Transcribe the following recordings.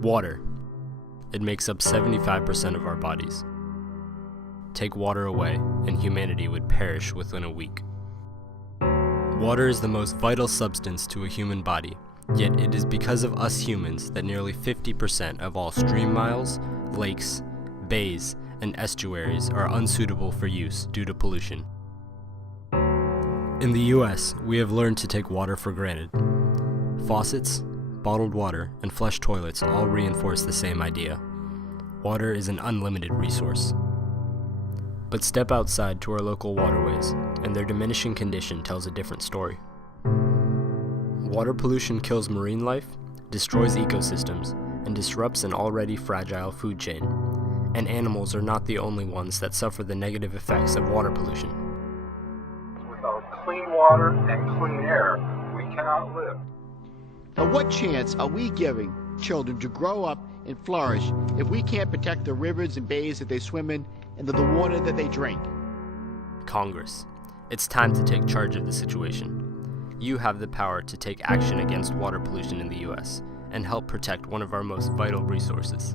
Water. It makes up 75% of our bodies. Take water away, and humanity would perish within a week. Water is the most vital substance to a human body, yet it is because of us humans that nearly 50% of all stream miles, lakes, bays, and estuaries are unsuitable for use due to pollution. In the US, we have learned to take water for granted. Faucets, bottled water, and flush toilets all reinforce the same idea. Water is an unlimited resource. But step outside to our local waterways, and their diminishing condition tells a different story. Water pollution kills marine life, destroys ecosystems, and disrupts an already fragile food chain. And animals are not the only ones that suffer the negative effects of water pollution. Without clean water and clean air, we cannot live. Now, what chance are we giving children to grow up and flourish if we can't protect the rivers and bays that they swim in and the water that they drink? Congress, it's time to take charge of the situation. You have the power to take action against water pollution in the US and help protect one of our most vital resources.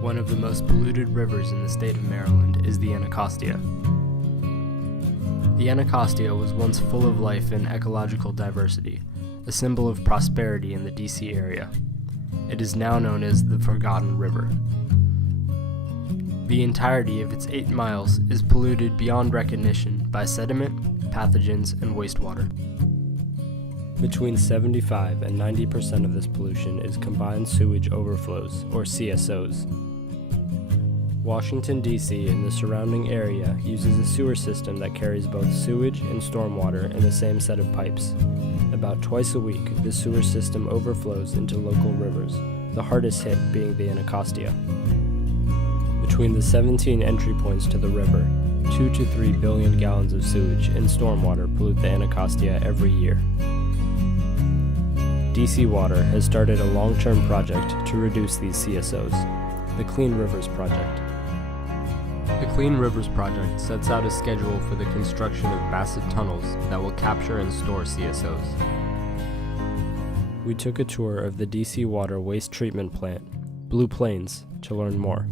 One of the most polluted rivers in the state of Maryland is the Anacostia. The Anacostia was once full of life and ecological diversity, a symbol of prosperity in the DC area. It is now known as the Forgotten River. The entirety of its 8 miles is polluted beyond recognition by sediment, pathogens, and wastewater. Between 75 and 90% of this pollution is combined sewage overflows, or CSOs. Washington, D.C. and the surrounding area uses a sewer system that carries both sewage and stormwater in the same set of pipes. About twice a week, the sewer system overflows into local rivers, the hardest hit being the Anacostia. Between the 17 entry points to the river, 2 to 3 billion gallons of sewage and stormwater pollute the Anacostia every year. DC Water has started a long-term project to reduce these CSOs, the Clean Rivers Project. The Clean Rivers Project sets out a schedule for the construction of massive tunnels that will capture and store CSOs. We took a tour of the DC Water waste treatment plant, Blue Plains, to learn more.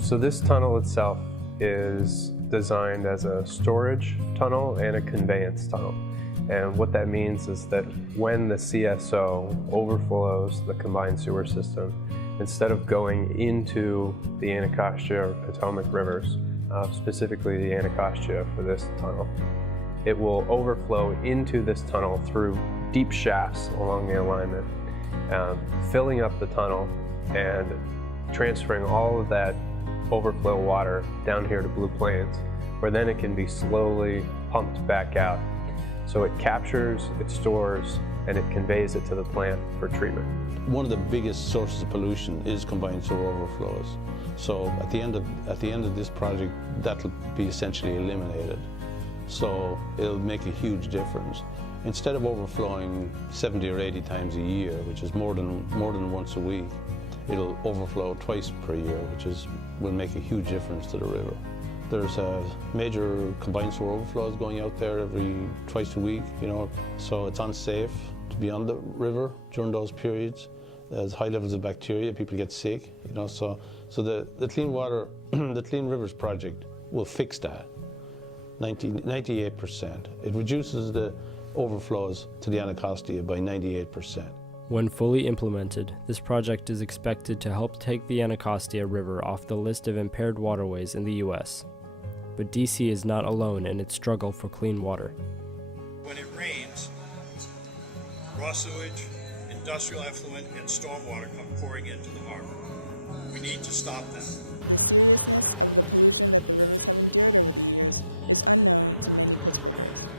So this tunnel itself is designed as a storage tunnel and a conveyance tunnel. And what that means is that when the CSO overflows the combined sewer system, instead of going into the Anacostia or Potomac rivers, specifically the Anacostia for this tunnel, it will overflow into this tunnel through deep shafts along the alignment, filling up the tunnel and transferring all of that overflow water down here to Blue Plains, where then it can be slowly pumped back out. So it captures, it stores, and it conveys it to the plant for treatment. One of the biggest sources of pollution is combined sewer overflows. So at the end of this project, that'll be essentially eliminated. So it'll make a huge difference. Instead of overflowing 70 or 80 times a year, which is more than once a week, it'll overflow twice per year, which will make a huge difference to the river. There's major combined sewer overflows going out there twice a week, so it's unsafe to be on the river during those periods. There's high levels of bacteria, people get sick, so the Clean Water, the Clean Rivers Project will fix that, 98%. It reduces the overflows to the Anacostia by 98%. When fully implemented, this project is expected to help take the Anacostia River off the list of impaired waterways in the U.S. But DC is not alone in its struggle for clean water. When it rains, raw sewage, industrial effluent, and stormwater come pouring into the harbor. We need to stop that.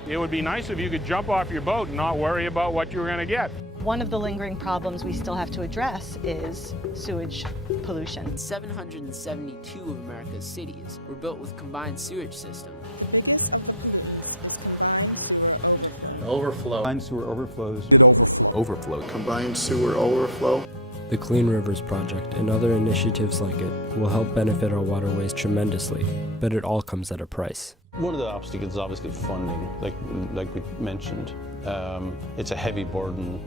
It would be nice if you could jump off your boat and not worry about what you were going to get. One of the lingering problems we still have to address is sewage pollution. 772 of America's cities were built with combined sewage systems. Overflow. Combined sewer overflows. Overflow. Combined sewer overflow. The Clean Rivers Project and other initiatives like it will help benefit our waterways tremendously, but it all comes at a price. One of the obstacles is obviously funding, like we mentioned. It's a heavy burden.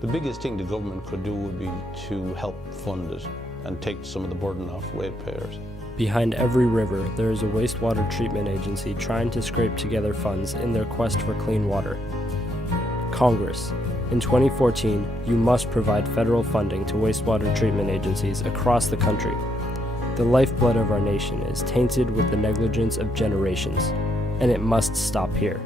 The biggest thing the government could do would be to help fund it and take some of the burden off ratepayers. Behind every river, there is a wastewater treatment agency trying to scrape together funds in their quest for clean water. Congress, in 2014, you must provide federal funding to wastewater treatment agencies across the country. The lifeblood of our nation is tainted with the negligence of generations, and it must stop here.